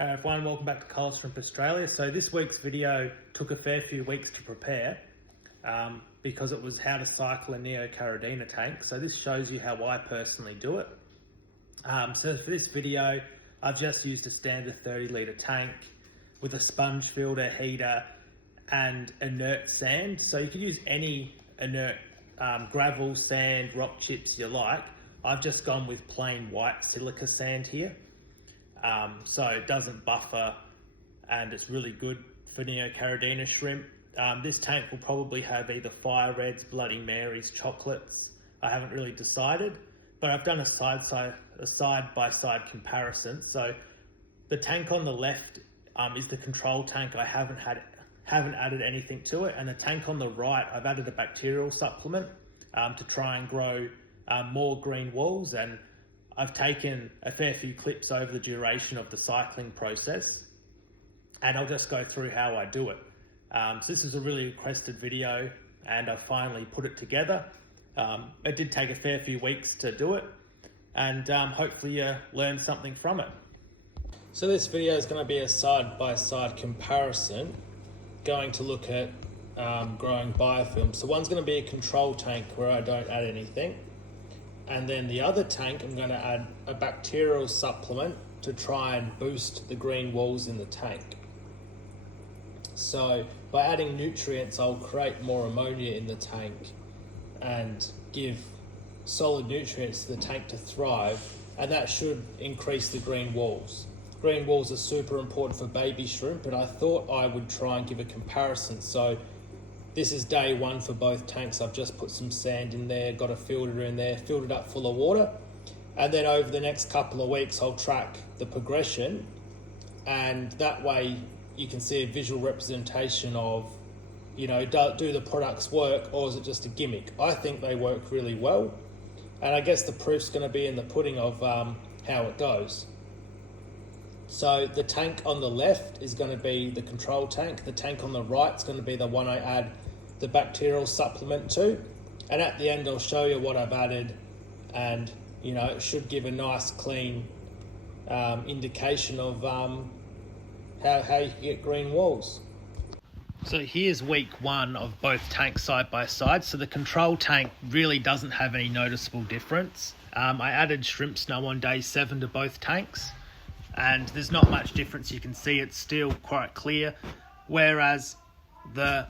Everyone, welcome back to Coles Shrimp Australia. So this week's video took a fair few weeks to prepare because it was how to cycle a neocaridina tank. So this shows you how I personally do it. So for this video, I've just used a standard 30-litre tank with a sponge filter, heater and inert sand. So you can use any inert gravel, sand, rock chips you like. I've just gone with plain white silica sand here. So it doesn't buffer and it's really good for neocaridina shrimp. This tank will probably have either fire reds, bloody marys, chocolates. I haven't really decided, but I've done a side-by-side comparison. So the tank on the left is the control tank. I haven't added anything to it, and the tank on the right, I've added a bacterial supplement to try and grow more green walls, and I've taken a fair few clips over the duration of the cycling process, and I'll just go through how I do it. So this is a really requested video, and I finally put it together. It did take a fair few weeks to do it, and hopefully you learn something from it. So this video is going to be a side-by-side comparison, going to look at growing biofilm. So one's going to be a control tank where I don't add anything. And then the other tank, I'm going to add a bacterial supplement to try and boost the green walls in the tank. So by adding nutrients, I'll create more ammonia in the tank and give solid nutrients to the tank to thrive, and that should increase the green walls. Green walls are super important for baby shrimp, but I thought I would try and give a comparison. So this is day one for both tanks. I've just put some sand in there, got a filter in there, filled it up full of water. And then over the next couple of weeks, I'll track the progression. And that way you can see a visual representation of, you know, do the products work, or is it just a gimmick? I think they work really well. And I guess the proof's going to be in the pudding of how it goes. So the tank on the left is going to be the control tank. The tank on the right is going to be the one I add the bacterial supplement to. And at the end, I'll show you what I've added, and you know, it should give a nice clean indication of how you can get green walls. So here's week one of both tanks side by side. So the control tank really doesn't have any noticeable difference. I added shrimp snow on day 7 to both tanks, and there's not much difference. You can see it's still quite clear, whereas the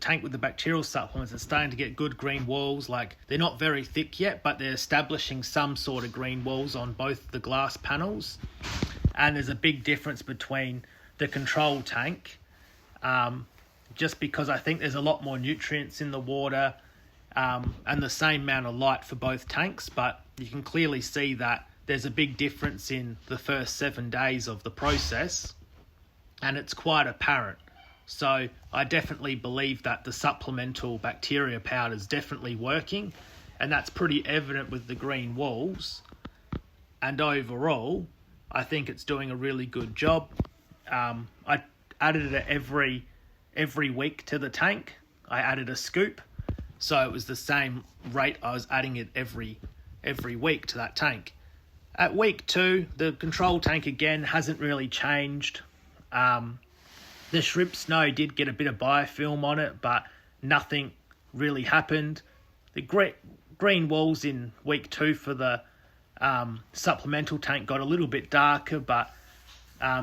tank with the bacterial supplements is starting to get good green walls. Like, they're not very thick yet, but they're establishing some sort of green walls on both the glass panels. And there's a big difference between the control tank, just because I think there's a lot more nutrients in the water, and the same amount of light for both tanks, but you can clearly see that there's a big difference in the first 7 days of the process, and it's quite apparent. So I definitely believe that the supplemental bacteria powder is definitely working, and that's pretty evident with the green walls. And overall, I think it's doing a really good job. I added it every week to the tank. I added a scoop, so it was the same rate I was adding it every week to that tank. At week 2, the control tank again hasn't really changed. The shrimp snow did get a bit of biofilm on it, but nothing really happened. The green walls in week 2 for the supplemental tank got a little bit darker, but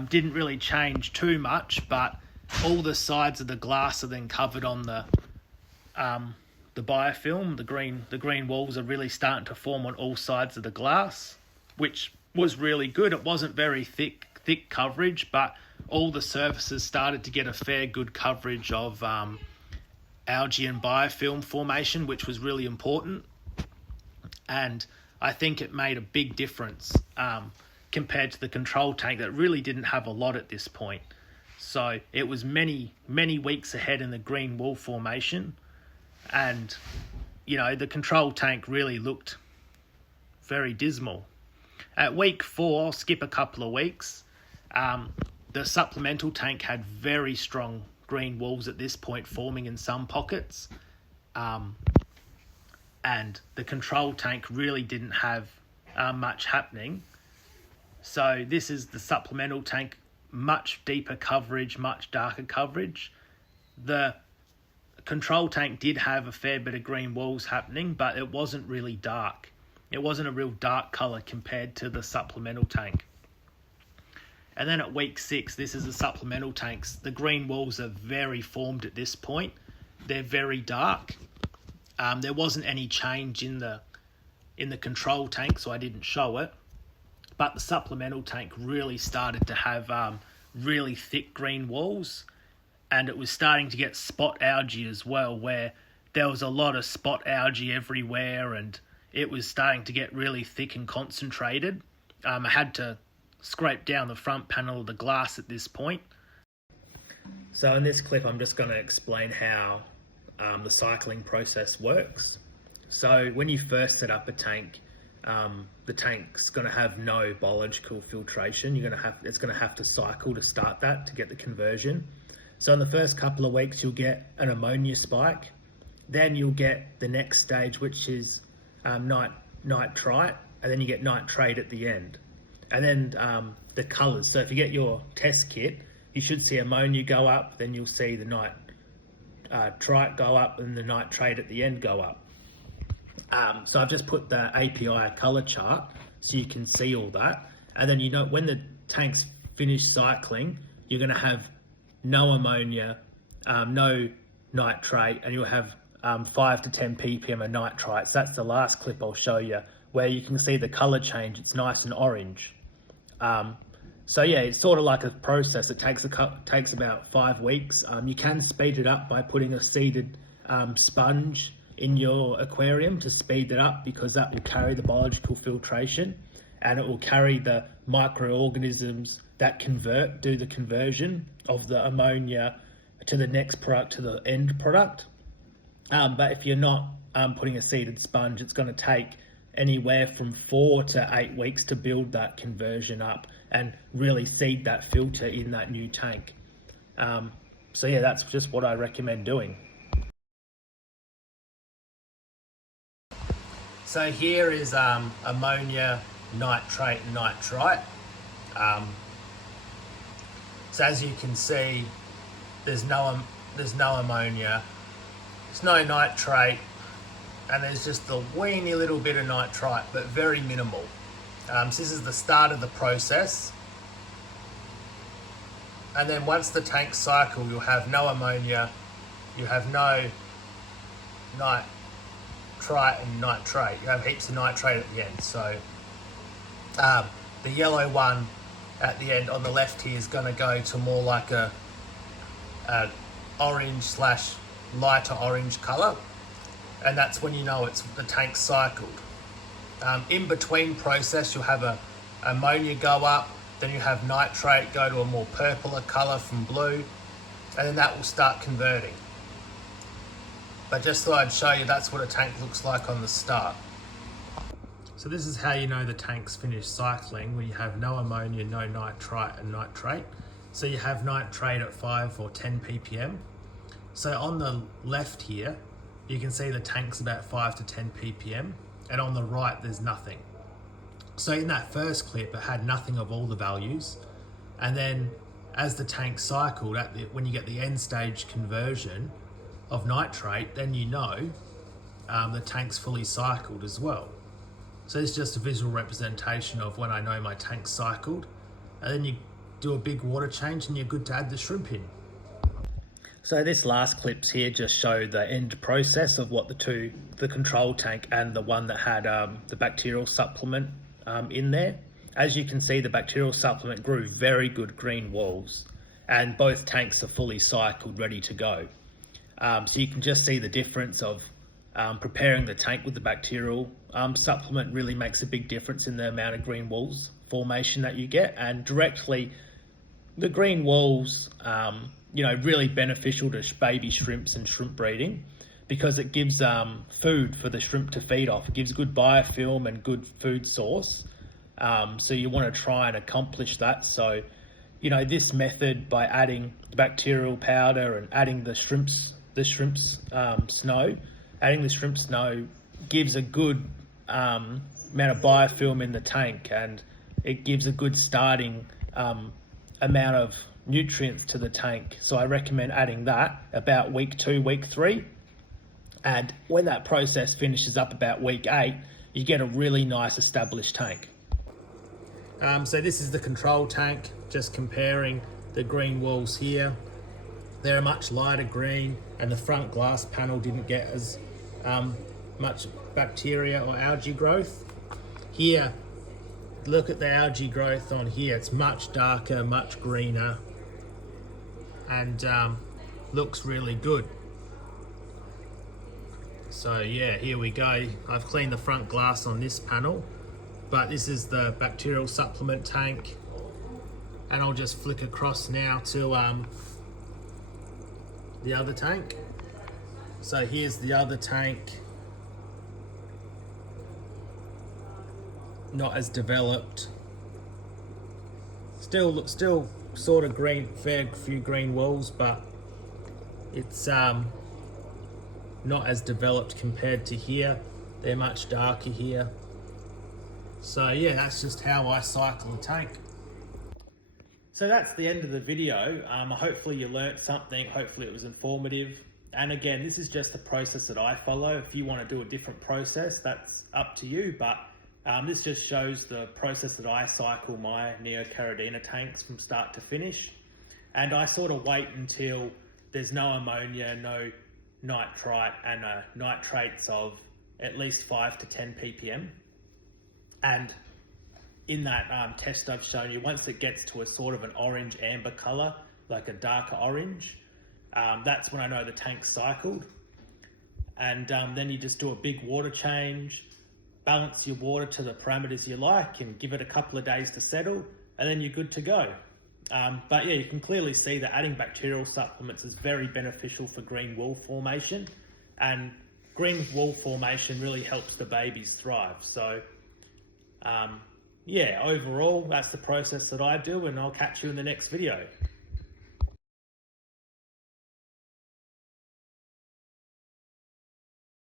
didn't really change too much. But all the sides of the glass are then covered on the biofilm. The green walls are really starting to form on all sides of the glass, which was really good. It wasn't very thick coverage, but all the surfaces started to get a fair good coverage of algae and biofilm formation, which was really important. And I think it made a big difference compared to the control tank that really didn't have a lot at this point. So it was many weeks ahead in the green wall formation, and you know, the control tank really looked very dismal. At week 4, I'll skip a couple of weeks, the supplemental tank had very strong green walls at this point, forming in some pockets, and the control tank really didn't have much happening. So this is the supplemental tank, much deeper coverage, much darker coverage. The control tank did have a fair bit of green walls happening, but it wasn't really dark. It wasn't a real dark colour compared to the supplemental tank. And then at week 6, this is the supplemental tanks. The green walls are very formed at this point. They're very dark. There wasn't any change in the control tank, so I didn't show it. But the supplemental tank really started to have really thick green walls, and it was starting to get spot algae as well, where there was a lot of spot algae everywhere, and it was starting to get really thick and concentrated. I had to scrape down the front panel of the glass at this point. So in this clip, I'm just going to explain how the cycling process works. So when you first set up a tank, the tank's going to have no biological filtration. It's going to have to cycle to start that, to get the conversion. So in the first couple of weeks, you'll get an ammonia spike. Then you'll get the next stage, which is nitrite, and then you get nitrate at the end. And then the colours. So if you get your test kit, you should see ammonia go up, then you'll see the nitrite go up, and the nitrate at the end go up. So I've just put the API colour chart so you can see all that. And then, you know, when the tank's finished cycling, you're going to have no ammonia, no nitrate, and you'll have 5 to 10 ppm of nitrites. That's the last clip I'll show you, where you can see the colour change. It's nice and orange. So yeah, it's sort of like a process. It takes about 5 weeks. You can speed it up by putting a seeded sponge in your aquarium to speed it up, because that will carry the biological filtration, and it will carry the microorganisms that do the conversion of the ammonia to the next product, to the end product. But if you're not putting a seeded sponge, it's going to take anywhere from 4 to 8 weeks to build that conversion up and really seed that filter in that new tank. So yeah, that's just what I recommend doing. So here is ammonia, nitrate, and nitrite. So as you can see, there's no ammonia, there's no nitrate, and there's just a weeny little bit of nitrite, but very minimal. So this is the start of the process. And then once the tank's cycle, you'll have no ammonia, you have no nitrite and nitrate. You have heaps of nitrate at the end. So the yellow one at the end on the left here is going to go to more like a orange / lighter orange colour, and that's when you know it's the tank cycled. In between process, you'll have a ammonia go up, then you have nitrate go to a more purpler colour from blue, and then that will start converting. But just thought I'd show you that's what a tank looks like on the start. So this is how you know the tank's finished cycling, when you have no ammonia, no nitrite and nitrate. So you have nitrate at 5 or 10 ppm. So on the left here, you can see the tank's about 5 to 10 ppm, and on the right there's nothing. So in that first clip, it had nothing of all the values, and then as the tank cycled, when you get the end stage conversion of nitrate, then you know the tank's fully cycled as well. So it's just a visual representation of when I know my tank's cycled, and then you do a big water change and you're good to add the shrimp in. So this last clips here just show the end process of what the control tank and the one that had the bacterial supplement in there. As you can see, the bacterial supplement grew very good green walls, and both tanks are fully cycled, ready to go. So you can just see the difference of preparing the tank with the bacterial supplement really makes a big difference in the amount of green walls formation that you get, and directly the green walls really beneficial to baby shrimps and shrimp breeding, because it gives food for the shrimp to feed off. It gives good biofilm and good food source. So you want to try and accomplish that. So, this method, by adding the bacterial powder and adding the shrimp's snow, gives a good amount of biofilm in the tank, and it gives a good starting amount of nutrients to the tank. So I recommend adding that about week 2, week 3. And when that process finishes up about week 8, you get a really nice established tank. So this is the control tank, just comparing the green walls here. They're a much lighter green, and the front glass panel didn't get as much bacteria or algae growth. Here, look at the algae growth on here. It's much darker, much greener, and looks really good. So yeah, here we go. I've cleaned the front glass on this panel, but this is the bacterial supplement tank, and I'll just flick across now to the other tank. So here's the other tank, not as developed. Still sort of green, fair few green walls, but it's not as developed compared to here. They're much darker here. So yeah, that's just how I cycle a tank. So that's the end of the video. Hopefully you learnt something, hopefully it was informative. And again, this is just the process that I follow. If you want to do a different process, that's up to you, but this just shows the process that I cycle my neocaridina tanks from start to finish. And I sort of wait until there's no ammonia, no nitrite, and nitrates of at least 5 to 10 ppm. And in that test I've shown you, once it gets to a sort of an orange amber color, like a darker orange, that's when I know the tank's cycled. And then you just do a big water change, balance your water to the parameters you like, and give it a couple of days to settle, and then you're good to go. But yeah, you can clearly see that adding bacterial supplements is very beneficial for green wool formation, and green wool formation really helps the babies thrive. So yeah, overall, that's the process that I do, and I'll catch you in the next video.